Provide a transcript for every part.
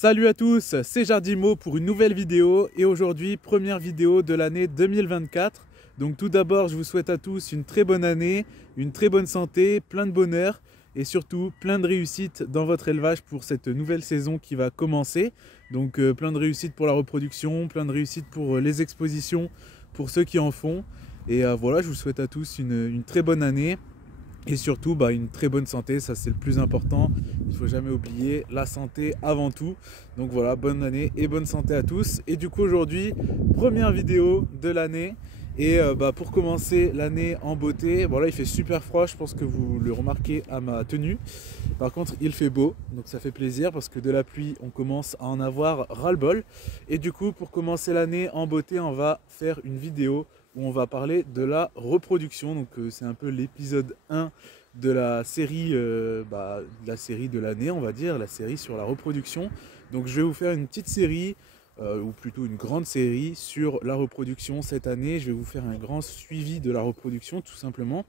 Salut à tous, c'est Jardimo pour une nouvelle vidéo et aujourd'hui première vidéo de l'année 2024. Donc tout d'abord je vous souhaite à tous une très bonne année, une très bonne santé, plein de bonheur et surtout plein de réussite dans votre élevage pour cette nouvelle saison qui va commencer. Donc plein de réussite pour la reproduction, plein de réussite pour les expositions, pour ceux qui en font. Et voilà, je vous souhaite à tous une très bonne année. Et surtout une très bonne santé, ça c'est le plus important. Il ne faut jamais oublier la santé avant tout. Donc voilà, bonne année et bonne santé à tous. Et du coup aujourd'hui, première vidéo de l'année. Et pour commencer l'année en beauté, bon là il fait super froid, je pense que vous le remarquez à ma tenue. Par contre il fait beau, donc ça fait plaisir parce que de la pluie on commence à en avoir ras-le-bol. Et du coup pour commencer l'année en beauté, on va faire une vidéo où on va parler de la reproduction. Donc c'est un peu l'épisode 1 de la série de l'année, on va dire, la série sur la reproduction. Donc je vais vous faire une petite série ou plutôt une grande série sur la reproduction cette année. Je vais vous faire un grand suivi de la reproduction tout simplement.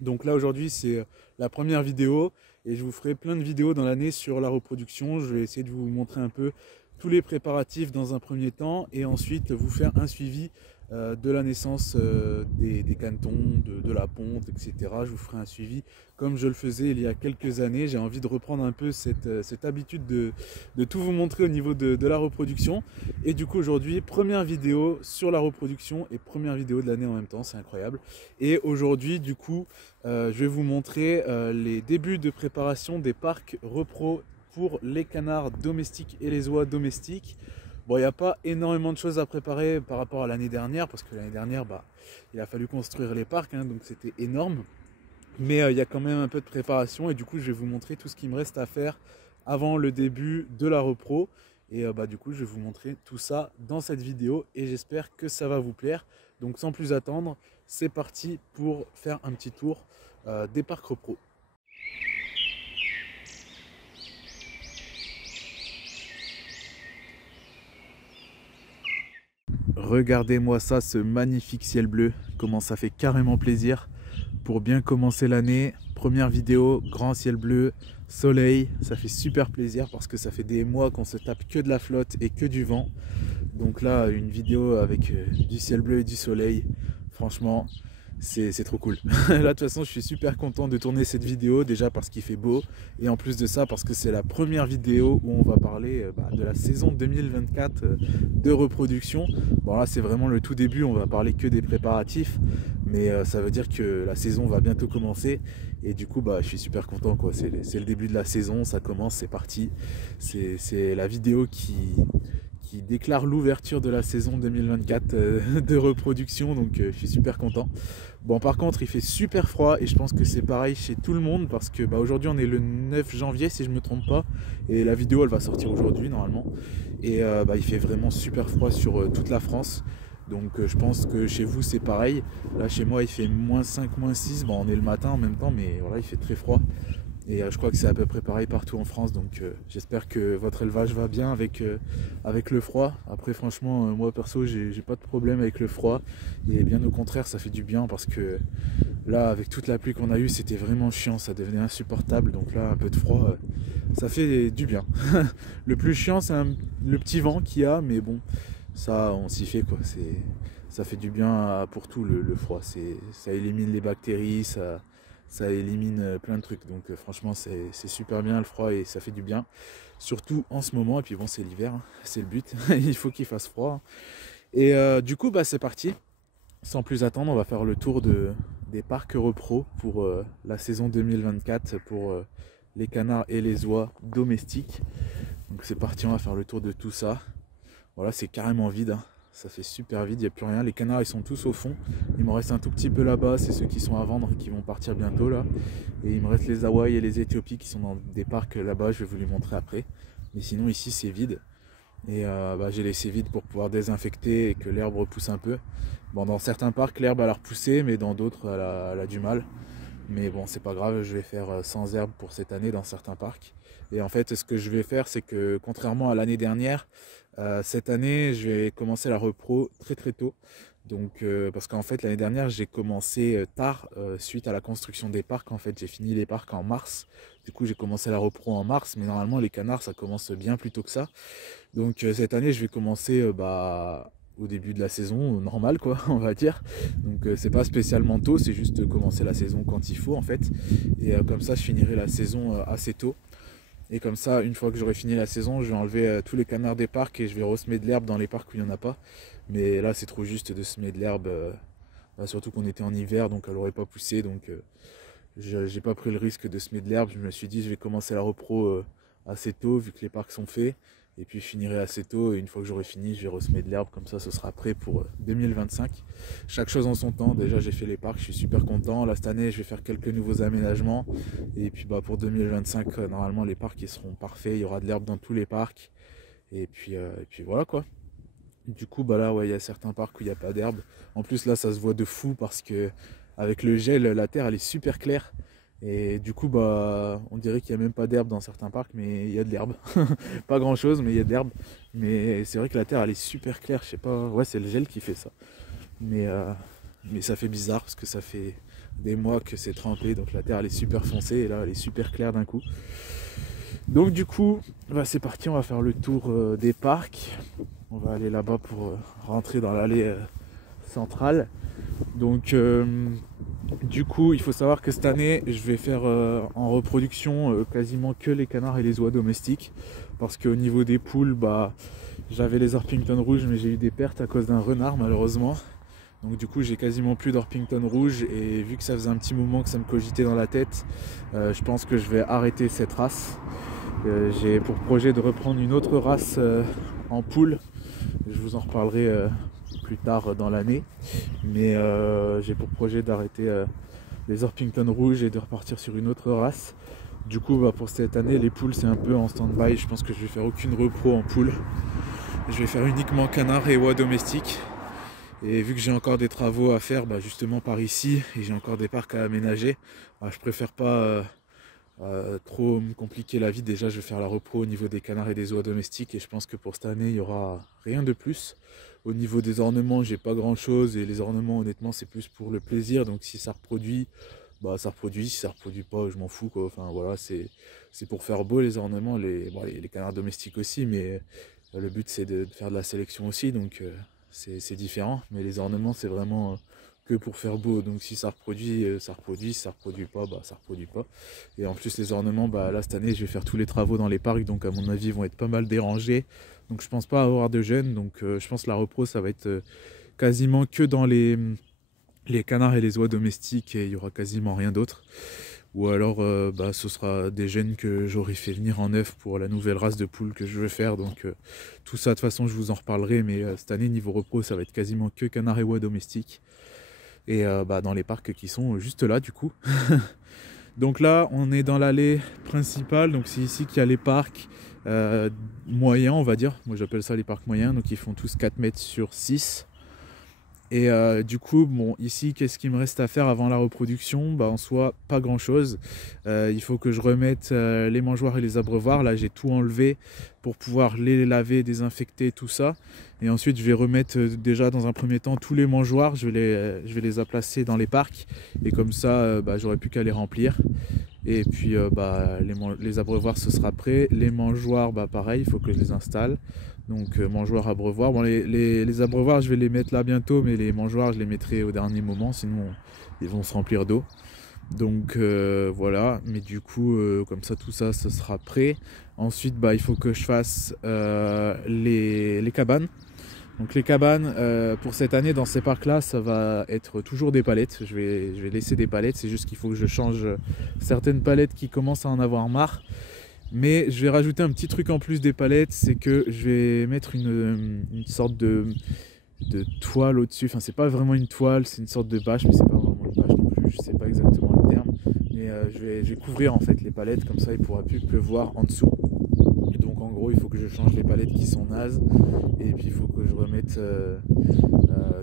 Donc là aujourd'hui c'est la première vidéo et je vous ferai plein de vidéos dans l'année sur la reproduction. Je vais essayer de vous montrer un peu tous les préparatifs dans un premier temps et ensuite vous faire un suivi de la naissance des canetons, de la ponte, etc. Je vous ferai un suivi comme je le faisais il y a quelques années. J'ai envie de reprendre un peu cette habitude de tout vous montrer au niveau de la reproduction. Et du coup aujourd'hui, première vidéo sur la reproduction et première vidéo de l'année en même temps, c'est incroyable. Et aujourd'hui du coup, je vais vous montrer les débuts de préparation des parcs repro pour les canards domestiques et les oies domestiques. Bon, il n'y a pas énormément de choses à préparer par rapport à l'année dernière, parce que l'année dernière, il a fallu construire les parcs, donc c'était énorme. Mais il y a quand même un peu de préparation et du coup, je vais vous montrer tout ce qu'il me reste à faire avant le début de la repro. Et du coup, je vais vous montrer tout ça dans cette vidéo et j'espère que ça va vous plaire. Donc sans plus attendre, c'est parti pour faire un petit tour des parcs repro. Regardez-moi ça, ce magnifique ciel bleu, comment ça fait carrément plaisir pour bien commencer l'année. Première vidéo, grand ciel bleu, soleil, ça fait super plaisir parce que ça fait des mois qu'on se tape que de la flotte et que du vent. Donc là, une vidéo avec du ciel bleu et du soleil, franchement, c'est trop cool. Là, de toute façon, je suis super content de tourner cette vidéo, déjà parce qu'il fait beau, et en plus de ça, parce que c'est la première vidéo où on va parler de la saison 2024 de reproduction. Bon là, c'est vraiment le tout début, on va parler que des préparatifs, mais ça veut dire que la saison va bientôt commencer, et du coup, je suis super content, quoi. C'est le début de la saison, ça commence, c'est parti. C'est la vidéo qui déclare l'ouverture de la saison 2024 de reproduction, donc je suis super content. Bon, par contre il fait super froid et je pense que c'est pareil chez tout le monde parce que aujourd'hui on est le 9 janvier si je me trompe pas et la vidéo elle va sortir aujourd'hui normalement et il fait vraiment super froid sur toute la France. Donc je pense que chez vous c'est pareil. Là chez moi il fait -5, -6, bon on est le matin en même temps mais voilà il fait très froid. Et je crois que c'est à peu près pareil partout en France, donc j'espère que votre élevage va bien avec le froid. Après franchement, moi perso, j'ai pas de problème avec le froid. Et bien au contraire, ça fait du bien parce que là, avec toute la pluie qu'on a eue, c'était vraiment chiant, ça devenait insupportable. Donc là, un peu de froid, ça fait du bien. Le plus chiant, c'est le petit vent qu'il y a, mais bon, ça, on s'y fait quoi. Ça fait du bien pour tout le froid. Ça élimine les bactéries, ça élimine plein de trucs, donc franchement c'est super bien le froid et ça fait du bien, surtout en ce moment. Et puis bon, c'est l'hiver, c'est le but, il faut qu'il fasse froid. Et du coup c'est parti, sans plus attendre, on va faire le tour des parcs repro pour la saison 2024 pour les canards et les oies domestiques. Donc c'est parti, on va faire le tour de tout ça. Voilà, c'est carrément vide, ça fait super vide, il n'y a plus rien. Les canards ils sont tous au fond, il me reste un tout petit peu là-bas, c'est ceux qui sont à vendre et qui vont partir bientôt là. Et il me reste les Hawaï et les Éthiopies qui sont dans des parcs là-bas, je vais vous les montrer après. Mais sinon ici c'est vide. Et j'ai laissé vide pour pouvoir désinfecter et que l'herbe repousse un peu. Bon, dans certains parcs l'herbe elle a repoussé, mais dans d'autres elle a du mal. Mais bon, c'est pas grave, je vais faire sans herbe pour cette année dans certains parcs. Et en fait, ce que je vais faire, c'est que contrairement à l'année dernière, cette année, je vais commencer la repro très très tôt. Donc, parce qu'en fait l'année dernière j'ai commencé tard suite à la construction des parcs. En fait j'ai fini les parcs en mars, du coup j'ai commencé la repro en mars, mais normalement les canards ça commence bien plus tôt que ça. Donc cette année je vais commencer au début de la saison normale quoi on va dire. Donc c'est pas spécialement tôt, c'est juste commencer la saison quand il faut en fait. Et comme ça je finirai la saison assez tôt. Et comme ça, une fois que j'aurai fini la saison, je vais enlever tous les canards des parcs et je vais ressemer de l'herbe dans les parcs où il n'y en a pas. Mais là, c'est trop juste de semer de l'herbe, surtout qu'on était en hiver, donc elle n'aurait pas poussé. Donc j'ai pas pris le risque de semer de l'herbe. Je me suis dit, je vais commencer la repro assez tôt, vu que les parcs sont faits. Et puis je finirai assez tôt, et une fois que j'aurai fini, je vais ressemer de l'herbe, comme ça ce sera prêt pour 2025. Chaque chose en son temps, déjà j'ai fait les parcs, je suis super content. Là cette année je vais faire quelques nouveaux aménagements, et puis pour 2025, normalement les parcs ils seront parfaits, il y aura de l'herbe dans tous les parcs, et puis voilà quoi. Du coup là ouais, il y a certains parcs où il n'y a pas d'herbe. En plus là ça se voit de fou parce que avec le gel, la terre elle est super claire. Et du coup, on dirait qu'il n'y a même pas d'herbe dans certains parcs, mais il y a de l'herbe. Pas grand chose, mais il y a de l'herbe. Mais c'est vrai que la terre, elle est super claire. Je sais pas, ouais, c'est le gel qui fait ça. Mais ça fait bizarre parce que ça fait des mois que c'est trempé. Donc la terre, elle est super foncée et là, elle est super claire d'un coup. Donc du coup, c'est parti, on va faire le tour des parcs. On va aller là-bas pour rentrer dans l'allée centrale. Donc du coup, il faut savoir que cette année, je vais faire en reproduction quasiment que les canards et les oies domestiques. Parce qu'au niveau des poules, j'avais les Orpington rouges, mais j'ai eu des pertes à cause d'un renard malheureusement. Donc du coup, j'ai quasiment plus d'Orpington rouges. Et vu que ça faisait un petit moment que ça me cogitait dans la tête, je pense que je vais arrêter cette race. J'ai pour projet de reprendre une autre race en poule. Je vous en reparlerai plus tard dans l'année. Mais j'ai pour projet d'arrêter les Orpington rouges et de repartir sur une autre race. Du coup pour cette année les poules c'est un peu en stand-by. Je pense que je vais faire aucune repro en poule. Je vais faire uniquement canard et oies domestiques. Et vu que j'ai encore des travaux à faire justement par ici et j'ai encore des parcs à aménager, je préfère pas trop me compliquer la vie. Déjà je vais faire la repro au niveau des canards et des oies domestiques et je pense que pour cette année il n'y aura rien de plus. Au niveau des ornements j'ai pas grand chose et les ornements honnêtement c'est plus pour le plaisir, donc si ça reproduit ça reproduit, si ça reproduit pas je m'en fous quoi. Enfin voilà, c'est pour faire beau les ornements, les canards domestiques aussi, mais le but c'est de faire de la sélection aussi, donc c'est différent, mais les ornements c'est vraiment que pour faire beau. Donc si ça reproduit, ça reproduit. Si ça reproduit pas, ça reproduit pas. Et en plus les ornements, là cette année je vais faire tous les travaux dans les parcs, donc à mon avis ils vont être pas mal dérangés. Donc je pense pas avoir de jeunes. Donc je pense que la repro ça va être quasiment que dans les canards et les oies domestiques, et il y aura quasiment rien d'autre. Ou alors ce sera des jeunes que j'aurai fait venir en neuf pour la nouvelle race de poules que je veux faire. Donc tout ça de toute façon je vous en reparlerai, mais cette année niveau repro ça va être quasiment que canards et oies domestiques. Et dans les parcs qui sont juste là du coup. Donc là on est dans l'allée principale, donc c'est ici qu'il y a les parcs moyens on va dire. Moi j'appelle ça les parcs moyens, donc ils font tous 4 mètres sur 6. Et du coup, ici, qu'est-ce qu'il me reste à faire avant la reproduction? En soi, pas grand-chose. Il faut que je remette les mangeoires et les abreuvoirs. Là, j'ai tout enlevé pour pouvoir les laver, désinfecter, tout ça. Et ensuite, je vais remettre déjà dans un premier temps tous les mangeoires. Je vais les placer dans les parcs. Et comme ça, j'aurai plus qu'à les remplir. Et puis, les abreuvoirs, ce sera prêt. Les mangeoires, pareil, il faut que je les installe. Donc mangeoires, abreuvoirs. Les abreuvoirs je vais les mettre là bientôt, mais les mangeoires je les mettrai au dernier moment, sinon ils vont se remplir d'eau. Donc voilà, mais du coup comme ça tout ça ce sera prêt. Ensuite il faut que je fasse les cabanes. Donc les cabanes pour cette année dans ces parcs là ça va être toujours des palettes. Je vais laisser des palettes, c'est juste qu'il faut que je change certaines palettes qui commencent à en avoir marre. Mais je vais rajouter un petit truc en plus des palettes, c'est que je vais mettre une sorte de toile au-dessus. Enfin c'est pas vraiment une toile, c'est une sorte de bâche, mais c'est pas vraiment une bâche non plus, je sais pas exactement le terme. Mais je vais couvrir en fait les palettes, comme ça il pourra plus pleuvoir en dessous. Et donc en gros il faut que je change les palettes qui sont nazes, et puis il faut que je remette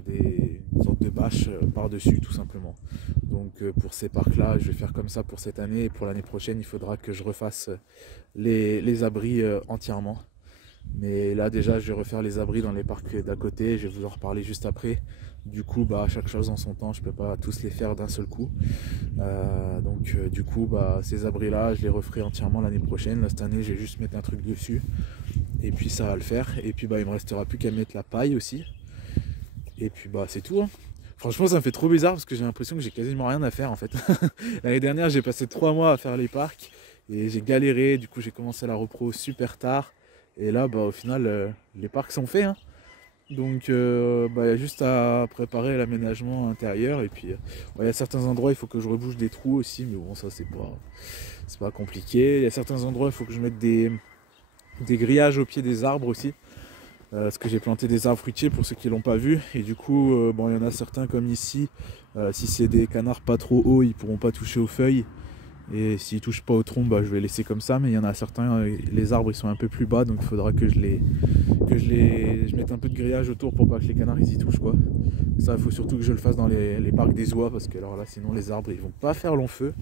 une sorte de bâche par-dessus tout simplement. Donc pour ces parcs là je vais faire comme ça pour cette année, et pour l'année prochaine il faudra que je refasse les abris entièrement. Mais là déjà je vais refaire les abris dans les parcs d'à côté, je vais vous en reparler juste après. Du coup bah chaque chose en son temps, je peux pas tous les faire d'un seul coup. Du coup bah ces abris là je les referai entièrement l'année prochaine. Là cette année je vais juste mettre un truc dessus et puis ça va le faire. Et puis bah il me restera plus qu'à mettre la paille aussi. Et puis bah c'est tout hein. Franchement ça me fait trop bizarre parce que j'ai l'impression que j'ai quasiment rien à faire en fait. L'année dernière j'ai passé 3 mois à faire les parcs et j'ai galéré, du coup j'ai commencé la repro super tard. Et là bah au final les parcs sont faits hein. Donc bah, il y a juste à préparer l'aménagement intérieur. Et puis il y a certains endroits il faut que je rebouche des trous aussi, mais bon ça c'est pas compliqué. Il y a certains endroits il faut que je mette des grillages au pied des arbres aussi. Parce que j'ai planté des arbres fruitiers pour ceux qui l'ont pas vu. Et du coup bon il y en a certains comme ici, si c'est des canards pas trop hauts ils pourront pas toucher aux feuilles. Et s'ils touchent pas au tronc, bah, je vais laisser comme ça. Mais il y en a certains, les arbres ils sont un peu plus bas, donc il faudra que je mette un peu de grillage autour pour pas que les canards ils y touchent quoi. Ça, il faut surtout que je le fasse dans les parcs des oies, parce que alors là, sinon les arbres ils vont pas faire long feu.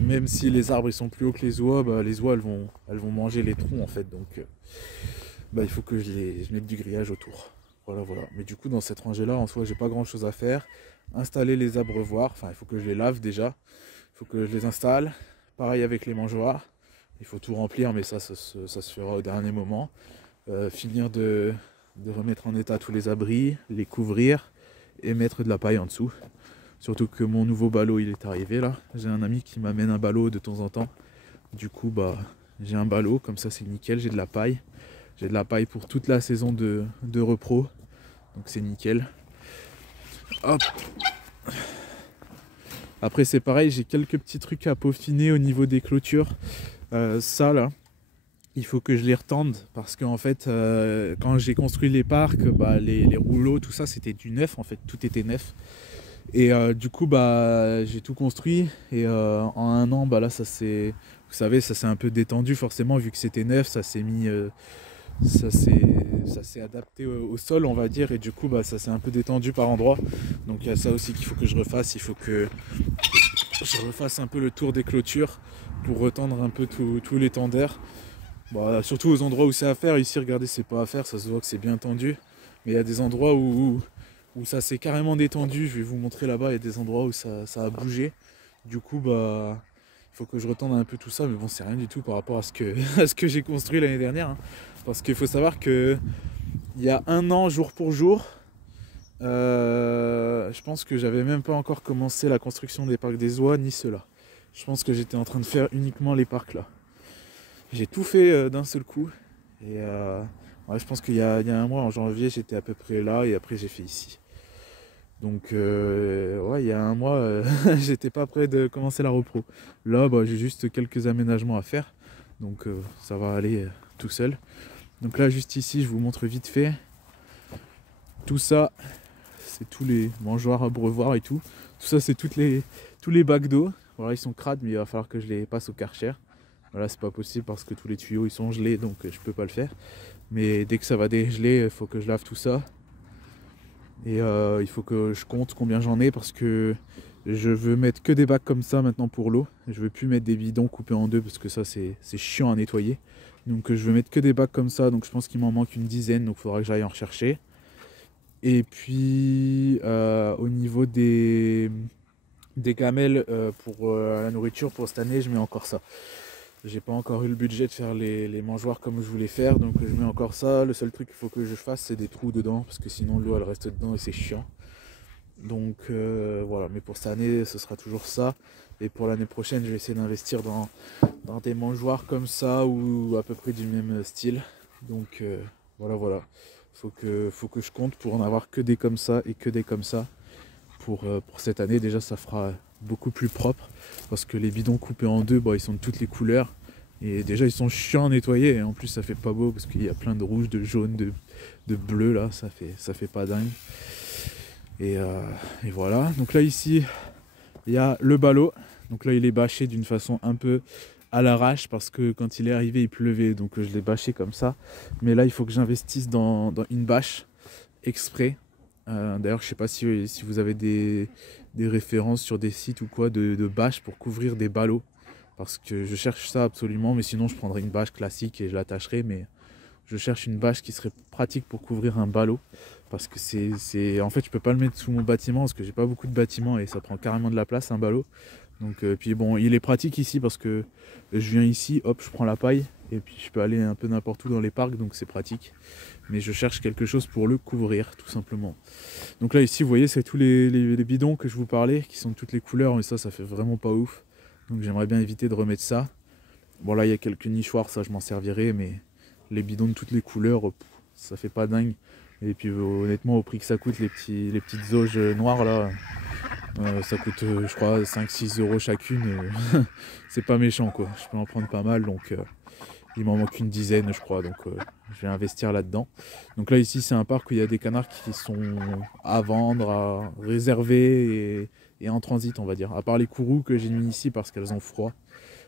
Même si les arbres ils sont plus hauts que les oies, bah, les oies elles vont manger les troncs en fait. Donc bah, il faut que je mette du grillage autour. Voilà. Mais du coup dans cette rangée là, en soi, j'ai pas grand chose à faire. Installer les abreuvoirs, enfin il faut que je les lave déjà. Il faut que je les installe. Pareil avec les mangeoires. Il faut tout remplir, mais ça se fera au dernier moment. Finir de remettre en état tous les abris, les couvrir et mettre de la paille en dessous. Surtout que mon nouveau ballot il est arrivé là. J'ai un ami qui m'amène un ballot de temps en temps. Du coup bah j'ai un ballot, comme ça c'est nickel, j'ai de la paille. J'ai de la paille pour toute la saison de repro. Donc c'est nickel. Hop. Après c'est pareil, j'ai quelques petits trucs à peaufiner au niveau des clôtures. Ça là, il faut que je les retende parce qu'en fait quand j'ai construit les parcs, bah, les rouleaux, tout ça c'était du neuf en fait, tout était neuf. Et du coup bah j'ai tout construit et en un an bah là ça s'est, vous savez, ça s'est un peu détendu forcément vu que c'était neuf, ça s'est mis ça s'est adapté au sol on va dire, et du coup bah ça s'est un peu détendu par endroits. Donc il y a ça aussi qu'il faut que je refasse, il faut que je refasse un peu le tour des clôtures pour retendre un peu tout l'étendard. Bah, surtout aux endroits où c'est à faire. Ici regardez c'est pas à faire, ça se voit que c'est bien tendu, mais il y a des endroits où ça s'est carrément détendu. Je vais vous montrer là-bas, il y a des endroits où ça a bougé. Du coup bah il faut que je retende un peu tout ça, mais bon c'est rien du tout par rapport à ce que j'ai construit l'année dernière hein. Parce qu'il faut savoir que il y a un an jour pour jour, je pense que j'avais même pas encore commencé la construction des parcs des oies ni ceux-là. Je pense que j'étais en train de faire uniquement les parcs là. J'ai tout fait d'un seul coup. Et ouais, je pense qu'il y a un mois, en janvier, j'étais à peu près là et après j'ai fait ici. Donc ouais, il y a un mois, j'étais pas prêt de commencer la repro. Là, bah, j'ai juste quelques aménagements à faire. Donc ça va aller tout seul. Donc là, juste ici, je vous montre vite fait. Tout ça, c'est tous les mangeoires, abreuvoirs et tout. Tout ça, c'est tous les bacs d'eau. Voilà, ils sont crades, mais il va falloir que je les passe au Karcher. Voilà, c'est pas possible parce que tous les tuyaux ils sont gelés, donc je peux pas le faire. Mais dès que ça va dégeler, il faut que je lave tout ça. Et il faut que je compte combien j'en ai parce que je veux mettre que des bacs comme ça maintenant pour l'eau. Je veux plus mettre des bidons coupés en deux parce que ça c'est chiant à nettoyer. Donc je veux mettre que des bacs comme ça, donc je pense qu'il m'en manque une dizaine, donc il faudra que j'aille en rechercher. Et puis au niveau des gamelles pour la nourriture pour cette année, je mets encore ça. J'ai pas encore eu le budget de faire les mangeoires comme je voulais faire, donc je mets encore ça. Le seul truc qu'il faut que je fasse c'est des trous dedans parce que sinon l'eau elle reste dedans et c'est chiant. Donc voilà, mais pour cette année ce sera toujours ça. Et pour l'année prochaine je vais essayer d'investir dans des mangeoires comme ça ou à peu près du même style. Donc voilà. Faut que je compte pour en avoir que des comme ça et que des comme ça. Pour cette année déjà ça fera beaucoup plus propre parce que les bidons coupés en deux bah, ils sont de toutes les couleurs et déjà ils sont chiants à nettoyer et en plus ça fait pas beau parce qu'il y a plein de rouge, de jaune, de bleu là, ça fait pas dingue. Et voilà, donc là ici il y a le ballot, donc là il est bâché d'une façon un peu à l'arrache parce que quand il est arrivé il pleuvait, donc je l'ai bâché comme ça. Mais là il faut que j'investisse dans une bâche exprès. D'ailleurs je sais pas si vous avez des références sur des sites ou quoi de bâches pour couvrir des ballots, parce que je cherche ça absolument, mais sinon je prendrai une bâche classique et je l'attacherai, mais je cherche une bâche qui serait pratique pour couvrir un ballot. Parce que en fait, je peux pas le mettre sous mon bâtiment parce que j'ai pas beaucoup de bâtiments et ça prend carrément de la place un ballot. Donc, puis bon, il est pratique ici parce que je viens ici, hop, je prends la paille et puis je peux aller un peu n'importe où dans les parcs, donc c'est pratique. Mais je cherche quelque chose pour le couvrir, tout simplement. Donc là, ici, vous voyez, c'est tous les bidons que je vous parlais, qui sont de toutes les couleurs, mais ça fait vraiment pas ouf. Donc j'aimerais bien éviter de remettre ça. Bon, là, il y a quelques nichoirs, ça, je m'en servirai, mais les bidons de toutes les couleurs, ça fait pas dingue. Et puis honnêtement, au prix que ça coûte, les petites auges noires là, ça coûte je crois 5-6 euros chacune. C'est pas méchant quoi, je peux en prendre pas mal, donc il m'en manque une dizaine je crois, donc je vais investir là-dedans. Donc là ici c'est un parc où il y a des canards qui sont à vendre, à réserver et en transit on va dire. À part les kourous que j'ai mis ici parce qu'elles ont froid.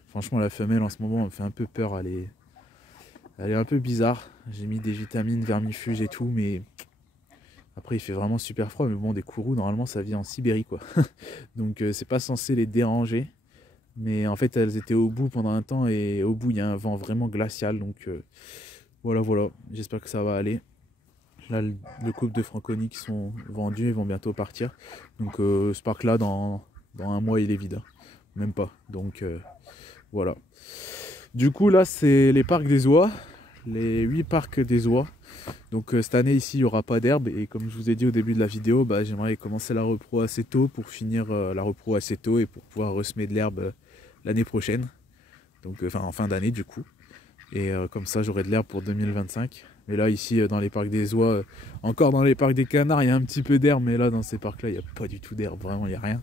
Franchement la femelle en ce moment elle me fait un peu peur, elle est un peu bizarre. J'ai mis des vitamines, vermifuges et tout, mais après il fait vraiment super froid. Mais bon, des kourous, normalement ça vit en Sibérie quoi. Donc c'est pas censé les déranger. Mais en fait elles étaient au bout pendant un temps et au bout il y a un vent vraiment glacial. Donc voilà, j'espère que ça va aller. Là le couple de Franconie qui sont vendus, ils vont bientôt partir. Donc ce parc là dans un mois il est vide. Même pas. Donc voilà. Du coup là c'est les parcs des oies. Les 8 parcs des oies. Donc cette année ici il n'y aura pas d'herbe et comme je vous ai dit au début de la vidéo, j'aimerais commencer la repro assez tôt pour finir la repro assez tôt et pour pouvoir ressemer de l'herbe l'année prochaine. Donc enfin en fin d'année du coup. Et comme ça j'aurai de l'herbe pour 2025. Mais là ici dans les parcs des oies, encore dans les parcs des canards il y a un petit peu d'herbe, mais là dans ces parcs là il n'y a pas du tout d'herbe, vraiment il n'y a rien.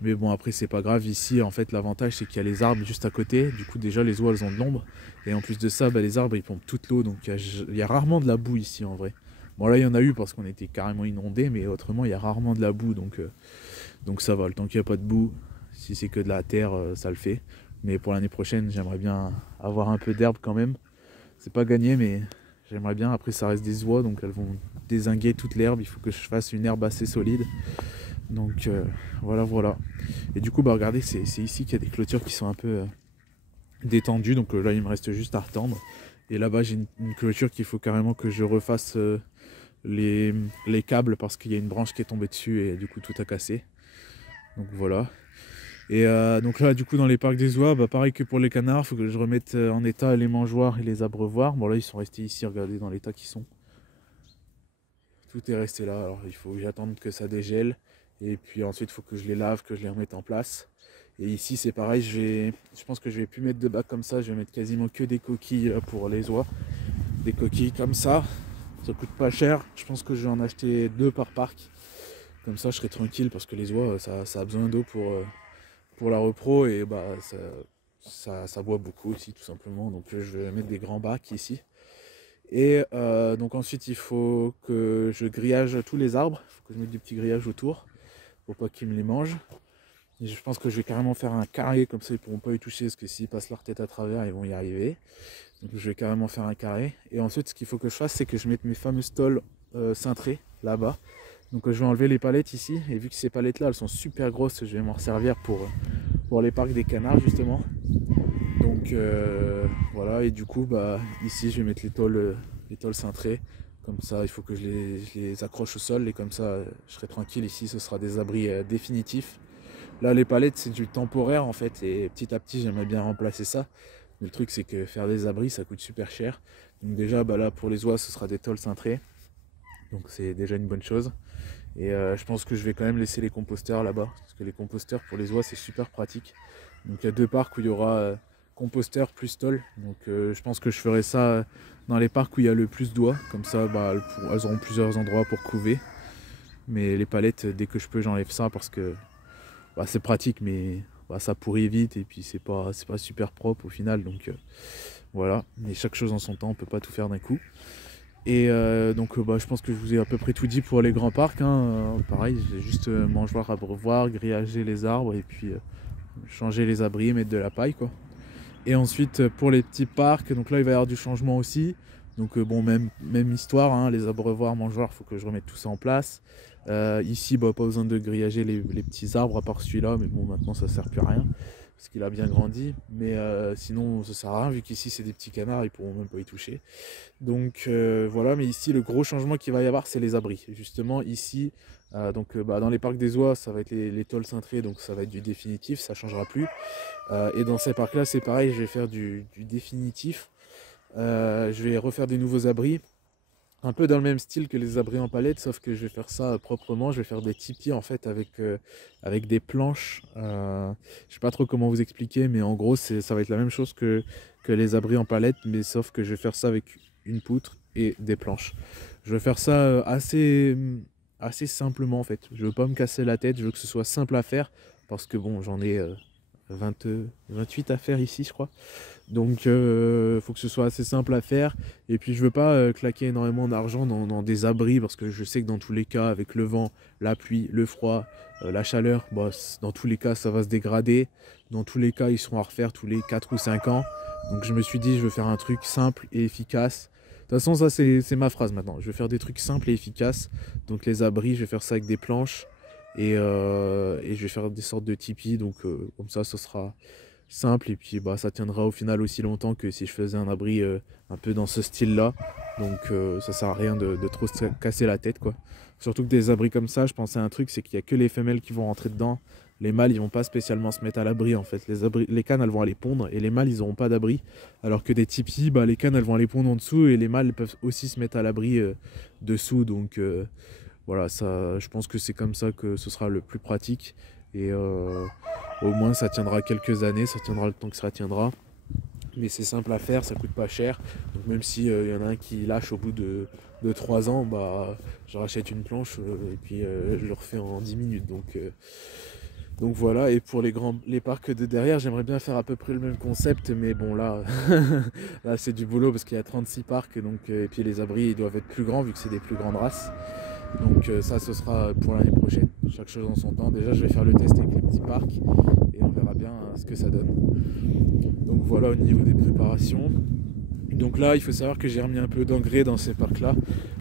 Mais bon après c'est pas grave, ici en fait l'avantage c'est qu'il y a les arbres juste à côté, du coup déjà les oies elles ont de l'ombre, et en plus de ça les arbres ils pompent toute l'eau, donc il y a rarement de la boue ici en vrai. Bon là il y en a eu parce qu'on était carrément inondé, mais autrement il y a rarement de la boue, donc ça va, le temps qu'il n'y a pas de boue, si c'est que de la terre ça le fait. Mais pour l'année prochaine j'aimerais bien avoir un peu d'herbe quand même, c'est pas gagné mais j'aimerais bien. Après ça reste des oies donc elles vont dézinguer toute l'herbe, il faut que je fasse une herbe assez solide. Donc voilà. Et du coup regardez, c'est ici qu'il y a des clôtures qui sont un peu détendues. Donc là il me reste juste à retendre. Et là-bas j'ai une clôture qu'il faut carrément que je refasse les câbles parce qu'il y a une branche qui est tombée dessus et du coup tout a cassé. Donc voilà. Et donc là du coup dans les parcs des oies, pareil que pour les canards, il faut que je remette en état les mangeoires et les abreuvoirs. Bon là ils sont restés ici, regardez dans l'état qu'ils sont. Tout est resté là, alors il faut que j'attende que ça dégèle. Et puis ensuite il faut que je les lave, que je les remette en place. Et ici c'est pareil, je pense que je vais plus mettre de bac comme ça, je vais mettre quasiment que des coquilles pour les oies. Des coquilles comme ça coûte pas cher, je pense que je vais en acheter 2 par parc. Comme ça je serai tranquille parce que les oies ça a besoin d'eau pour la repro et ça boit beaucoup aussi tout simplement. Donc je vais mettre des grands bacs ici. Et donc ensuite il faut que je grillage tous les arbres, il faut que je mette du petit grillage autour pour pas qu'ils me les mangent. Et je pense que je vais carrément faire un carré, comme ça ils pourront pas y toucher parce que s'ils passent leur tête à travers ils vont y arriver. Donc je vais carrément faire un carré. Et ensuite ce qu'il faut que je fasse c'est que je mette mes fameuses tôles cintrées là-bas. Donc je vais enlever les palettes ici et vu que ces palettes là elles sont super grosses, je vais m'en servir pour les parcs des canards justement. Donc voilà, et du coup ici je vais mettre les tôles cintrées. Comme ça il faut que je les accroche au sol et comme ça je serai tranquille. Ici ce sera des abris définitifs. Là les palettes c'est du temporaire en fait et petit à petit j'aimerais bien remplacer ça. Mais le truc c'est que faire des abris ça coûte super cher. Donc déjà là pour les oies ce sera des tôles cintrées. Donc c'est déjà une bonne chose. Et je pense que je vais quand même laisser les composteurs là-bas. Parce que les composteurs pour les oies c'est super pratique. Donc il y a 2 parcs où il y aura composteur plus tôle. Donc je pense que je ferai ça dans les parcs où il y a le plus d'oies. Comme ça elles auront plusieurs endroits pour couver. Mais les palettes dès que je peux j'enlève ça parce que c'est pratique mais ça pourrit vite et puis c'est pas super propre au final. Donc voilà, mais chaque chose en son temps, on peut pas tout faire d'un coup. Et donc je pense que je vous ai à peu près tout dit pour les grands parcs. Pareil, j'ai juste mangeoire, abreuvoir, grillager les arbres et puis changer les abris, mettre de la paille quoi. Et ensuite pour les petits parcs, donc là il va y avoir du changement aussi. Donc même histoire, les abreuvoirs, mangeoires, il faut que je remette tout ça en place. Ici pas besoin de grillager les petits arbres à part celui-là, mais bon maintenant ça sert plus à rien. parce qu'il a bien grandi, mais sinon ça sert à rien vu qu'ici c'est des petits canards, ils pourront même pas y toucher. Donc voilà, mais ici le gros changement qu'il va y avoir c'est les abris. Justement ici, dans les parcs des oies ça va être les tôles cintrées, donc ça va être du définitif, ça changera plus. Et dans ces parcs là c'est pareil, je vais faire du définitif. Je vais refaire des nouveaux abris. Un peu dans le même style que les abris en palette, sauf que je vais faire ça proprement. Je vais faire des tipis en fait avec des planches. Je sais pas trop comment vous expliquer, mais en gros ça va être la même chose que les abris en palette, mais sauf que je vais faire ça avec une poutre et des planches. Je vais faire ça assez simplement en fait. Je veux pas me casser la tête, je veux que ce soit simple à faire parce que bon, j'en ai 28 à faire ici, je crois. Donc faut que ce soit assez simple à faire. Et puis je veux pas claquer énormément d'argent dans des abris parce que je sais que dans tous les cas, avec le vent, la pluie, le froid, la chaleur, dans tous les cas ça va se dégrader. Dans tous les cas ils seront à refaire tous les 4 ou 5 ans. Donc je me suis dit je veux faire un truc simple et efficace. De toute façon ça c'est ma phrase maintenant. Je veux faire des trucs simples et efficaces. Donc les abris je vais faire ça avec des planches. Et je vais faire des sortes de tipis. Donc comme ça ce sera simple et puis ça tiendra au final aussi longtemps que si je faisais un abri un peu dans ce style là. Donc ça sert à rien de trop se casser la tête quoi. Surtout que des abris comme ça, je pensais à un truc, c'est qu'il n'y a que les femelles qui vont rentrer dedans. Les mâles ils vont pas spécialement se mettre à l'abri en fait. Les cannes elles vont aller pondre et les mâles ils auront pas d'abri. Alors que des tipis, les cannes elles vont aller pondre en dessous et les mâles peuvent aussi se mettre à l'abri dessous. Donc voilà, ça, je pense que c'est comme ça que ce sera le plus pratique. Et au moins ça tiendra quelques années, ça tiendra le temps que ça tiendra. Mais c'est simple à faire, ça coûte pas cher. Donc même si y en a un qui lâche au bout de 3 ans, je rachète une planche et puis je le refais en 10 minutes. Donc voilà, et pour les parcs de derrière, j'aimerais bien faire à peu près le même concept, mais bon là, là c'est du boulot parce qu'il y a 36 parcs, donc, et puis les abris ils doivent être plus grands vu que c'est des plus grandes races. Donc ça ce sera pour l'année prochaine, chaque chose en son temps. Déjà je vais faire le test avec les petits parcs et on verra bien ce que ça donne. Donc voilà au niveau des préparations. Donc là il faut savoir que j'ai remis un peu d'engrais dans ces parcs là,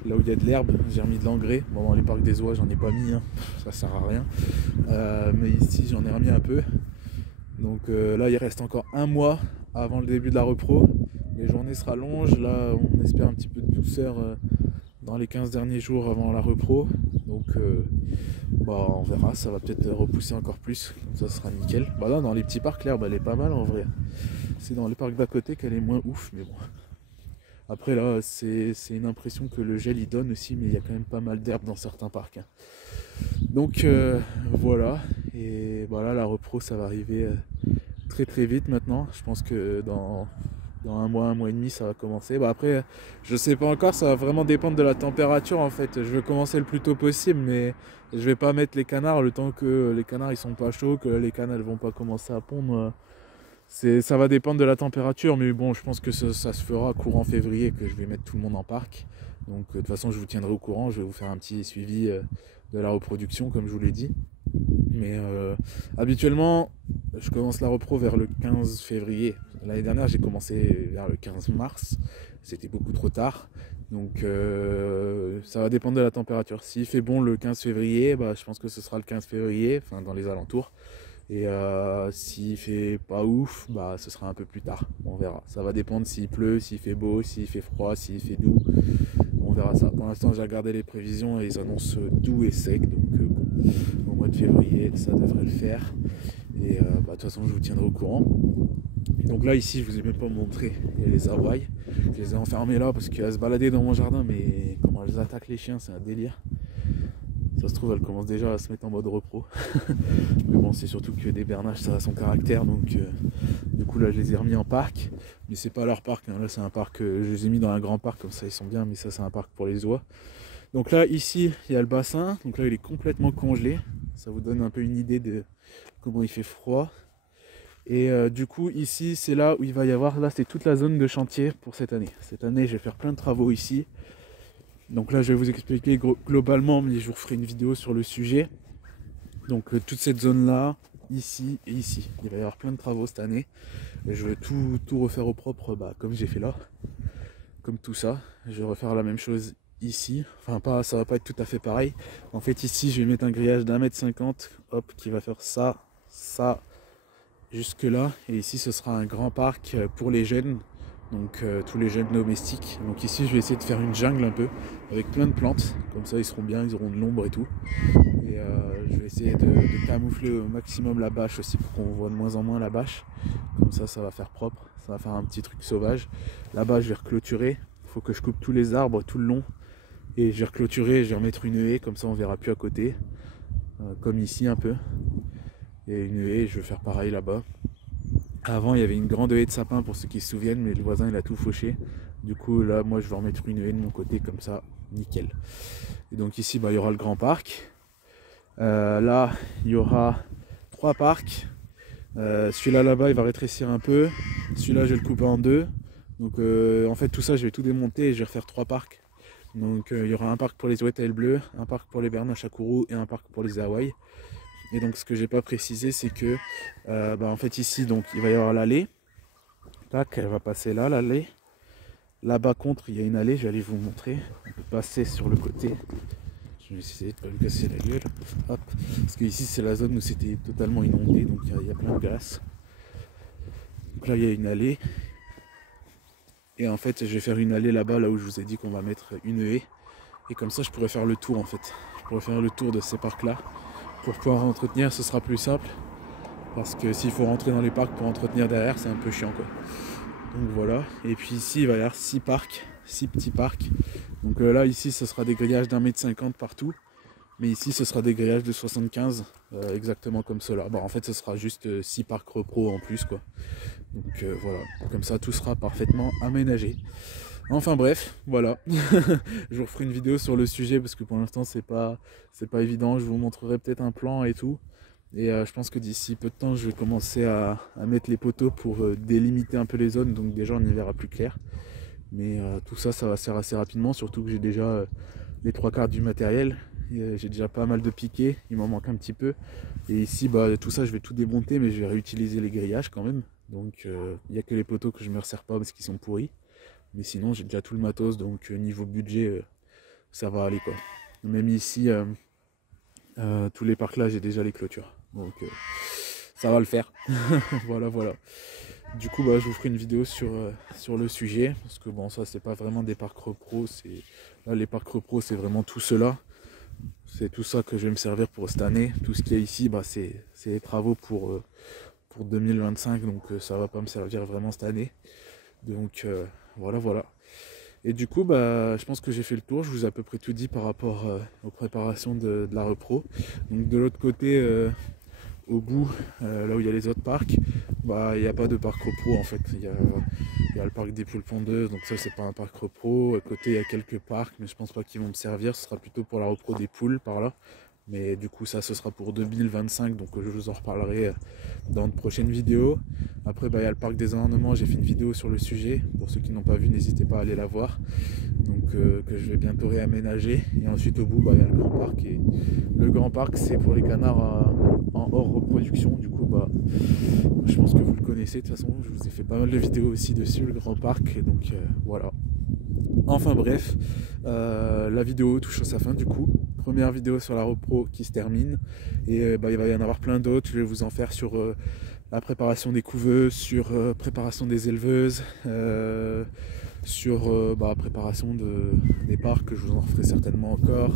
là où il y a de l'herbe, j'ai remis de l'engrais. Bon dans les parcs des oies j'en ai pas mis, ça sert à rien. Mais ici j'en ai remis un peu. Donc là il reste encore un mois avant le début de la repro. Les journées se rallongent, là on espère un petit peu de douceur dans les 15 derniers jours avant la repro. Donc on verra, ça va peut-être repousser encore plus, comme ça sera nickel. Là dans les petits parcs l'herbe elle est pas mal en vrai. C'est dans les parcs d'à côté qu'elle est moins ouf, mais bon. Après là c'est une impression que le gel il donne aussi, mais il y a quand même pas mal d'herbe dans certains parcs. Donc voilà, et là la repro ça va arriver très très vite maintenant. Je pense que dans un mois et demi ça va commencer. Après je sais pas encore, ça va vraiment dépendre de la température en fait. Je veux commencer le plus tôt possible, mais je vais pas mettre les canards le temps que les canards ils sont pas chauds, que les cannes elles vont pas commencer à pondre. Ça va dépendre de la température, mais bon je pense que ça se fera courant février que je vais mettre tout le monde en parc. Donc de toute façon je vous tiendrai au courant, je vais vous faire un petit suivi de la reproduction comme je vous l'ai dit. Mais habituellement je commence la repro vers le 15 février. L'année dernière j'ai commencé vers le 15 mars, c'était beaucoup trop tard. Donc ça va dépendre de la température. S'il fait bon le 15 février, je pense que ce sera le 15 février, enfin dans les alentours. Et s'il fait pas ouf, ce sera un peu plus tard, on verra. Ça va dépendre s'il pleut, s'il fait beau, s'il fait froid, s'il fait doux. On verra ça. Pour l'instant j'ai regardé les prévisions et ils annoncent doux et sec. Donc au mois de février ça devrait le faire. Et de toute façon je vous tiendrai au courant. Donc là ici je vous ai même pas montré, il y a les Hawaï. Je les ai enfermés là parce qu'elles se baladaient dans mon jardin, mais comment elles attaquent les chiens c'est un délire. Ça se trouve elle commence déjà à se mettre en mode repro. Mais bon c'est surtout que des bernaches ça a son caractère, donc du coup là je les ai remis en parc. Mais c'est pas leur parc, là c'est un parc, je les ai mis dans un grand parc comme ça ils sont bien, mais ça c'est un parc pour les oies. Donc là ici il y a le bassin, donc là il est complètement congelé. Ça vous donne un peu une idée de comment il fait froid. Et du coup ici c'est là où il va y avoir, là c'est toute la zone de chantier pour cette année. Cette année je vais faire plein de travaux ici. Donc là je vais vous expliquer globalement, mais je vous ferai une vidéo sur le sujet. Donc toute cette zone là, ici et ici, il va y avoir plein de travaux cette année. Et je vais tout refaire au propre, comme j'ai fait là, comme tout ça. Je vais refaire la même chose ici, enfin ça va pas être tout à fait pareil. En fait ici je vais mettre un grillage d'1,50 m, hop, qui va faire ça, ça jusque là, et ici ce sera un grand parc pour les jeunes, donc tous les jeunes domestiques. Donc ici je vais essayer de faire une jungle un peu avec plein de plantes, comme ça ils seront bien, ils auront de l'ombre et tout. Et je vais essayer de camoufler au maximum la bâche aussi pour qu'on voit de moins en moins la bâche. Comme ça va faire propre, ça va faire un petit truc sauvage. Là-bas je vais reclôturer, il faut que je coupe tous les arbres tout le long. Et je vais reclôturer, je vais remettre une haie, comme ça on verra plus à côté. Comme ici un peu. Et une haie, je vais faire pareil là-bas. Avant il y avait une grande haie de sapin pour ceux qui se souviennent, mais le voisin il a tout fauché. Du coup là moi je vais remettre une haie de mon côté comme ça, nickel. Et donc ici il y aura le grand parc. Là il y aura 3 parcs. Celui-là là-bas il va rétrécir un peu. Celui-là je vais le couper en 2. Donc en fait tout ça je vais tout démonter et je vais refaire 3 parcs. Donc il y aura un parc pour les Ouettel bleus, un parc pour les Bernoches à Kourou et un parc pour les Hawaï. Et donc ce que j'ai pas précisé c'est que en fait ici donc il va y avoir l'allée. Tac, elle va passer là l'allée. Là-bas contre il y a une allée, je vais aller vous montrer. On peut passer sur le côté. Je vais essayer de ne pas me casser la gueule. Hop. Parce que ici c'est la zone où c'était totalement inondé, donc il y a plein de glace. Donc là il y a une allée. Et en fait je vais faire une allée là-bas, là où je vous ai dit qu'on va mettre une haie. Et comme ça je pourrais faire le tour en fait. Je pourrais faire le tour de ces parcs là. Pour pouvoir entretenir ce sera plus simple. Parce que s'il faut rentrer dans les parcs pour entretenir derrière c'est un peu chiant quoi. Donc voilà. Et puis ici il va y avoir 6 parcs. 6 petits parcs. Donc là ici ce sera des grillages d'1,50 m partout. Mais ici ce sera des grillages de 75 exactement comme cela. Bon en fait ce sera juste 6 parcs repro en plus quoi. Donc voilà. Comme ça tout sera parfaitement aménagé. Enfin bref, voilà. Je vous referai une vidéo sur le sujet parce que pour l'instant c'est pas évident. Je vous montrerai peut-être un plan et tout. Et je pense que d'ici peu de temps je vais commencer à mettre les poteaux pour délimiter un peu les zones. Donc déjà on y verra plus clair. Mais tout ça va se faire assez rapidement. Surtout que j'ai déjà les 3/4 du matériel. J'ai déjà pas mal de piquets. Il m'en manque un petit peu. Et ici tout ça je vais tout démonter. Mais je vais réutiliser les grillages quand même. Donc il n'y a que les poteaux que je me resserre pas parce qu'ils sont pourris. Mais sinon j'ai déjà tout le matos, donc niveau budget ça va aller quoi. Même ici tous les parcs là j'ai déjà les clôtures. Donc ça va le faire. voilà. Du coup je vous ferai une vidéo sur le sujet. Parce que bon ça c'est pas vraiment des parcs repro. Là les parcs repro c'est vraiment tout cela. C'est tout ça que je vais me servir pour cette année. Tout ce qu'il y a ici c'est les travaux pour 2025. Donc ça va pas me servir vraiment cette année. Donc voilà. Et du coup je pense que j'ai fait le tour. Je vous ai à peu près tout dit par rapport aux préparations de la repro. Donc de l'autre côté au bout là où il y a les autres parcs, il n'y a pas de parc repro en fait. Il y a le parc des poules pondeuses, donc ça c'est pas un parc repro. À côté il y a quelques parcs mais je pense pas qu'ils vont me servir. Ce sera plutôt pour la repro des poules par là. Mais du coup ça ce sera pour 2025, donc je vous en reparlerai dans de prochaines vidéos. Après il y a le parc des ornements, j'ai fait une vidéo sur le sujet. Pour ceux qui n'ont pas vu, n'hésitez pas à aller la voir. Donc que je vais bientôt réaménager. Et ensuite au bout il y a le grand parc. Et le grand parc c'est pour les canards en hors reproduction. Du coup je pense que vous le connaissez de toute façon. Je vous ai fait pas mal de vidéos aussi dessus, le grand parc. Et donc voilà. Enfin bref, la vidéo touche à sa fin du coup. Première vidéo sur la repro qui se termine. Et il va y en avoir plein d'autres. Je vais vous en faire sur la préparation des couveuses, sur préparation des éleveuses, sur préparation des parcs. Je vous en referai certainement encore.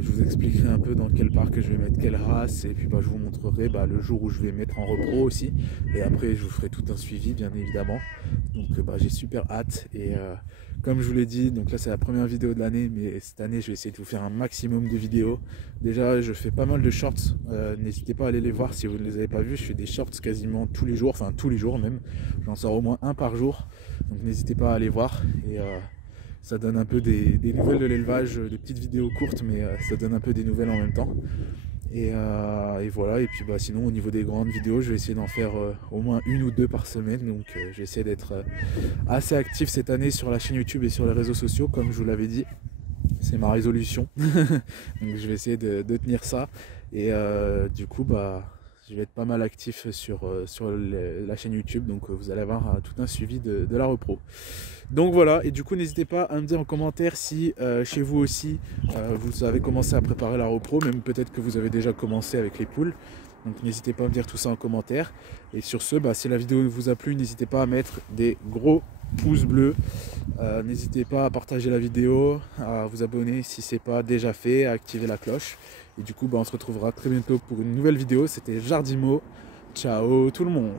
Je vous expliquerai un peu dans quel parc je vais mettre quelle race. Et puis je vous montrerai le jour où je vais mettre en repro aussi. Et après je vous ferai tout un suivi bien évidemment. Donc j'ai super hâte. Et comme je vous l'ai dit, donc là c'est la première vidéo de l'année, mais cette année je vais essayer de vous faire un maximum de vidéos. Déjà je fais pas mal de shorts, n'hésitez pas à aller les voir si vous ne les avez pas vus. Je fais des shorts quasiment tous les jours, enfin tous les jours même. J'en sors au moins un par jour, donc n'hésitez pas à aller voir. Et ça donne un peu des nouvelles de l'élevage, des petites vidéos courtes, mais ça donne un peu des nouvelles en même temps. Et voilà, et puis sinon au niveau des grandes vidéos je vais essayer d'en faire au moins 1 ou 2 par semaine. Donc je vais essayer d'être assez actif cette année sur la chaîne YouTube et sur les réseaux sociaux comme je vous l'avais dit. C'est ma résolution. Donc je vais essayer de tenir ça. Et du coup je vais être pas mal actif sur la chaîne YouTube. Donc vous allez avoir tout un suivi de la repro. Donc voilà, et du coup n'hésitez pas à me dire en commentaire si chez vous aussi vous avez commencé à préparer la repro, même peut-être que vous avez déjà commencé avec les poules. Donc n'hésitez pas à me dire tout ça en commentaire. Et sur ce, si la vidéo vous a plu, n'hésitez pas à mettre des gros pouces bleus. N'hésitez pas à partager la vidéo, à vous abonner si ce n'est pas déjà fait, à activer la cloche. Et du coup, on se retrouvera très bientôt pour une nouvelle vidéo. C'était Jardimo. Ciao tout le monde.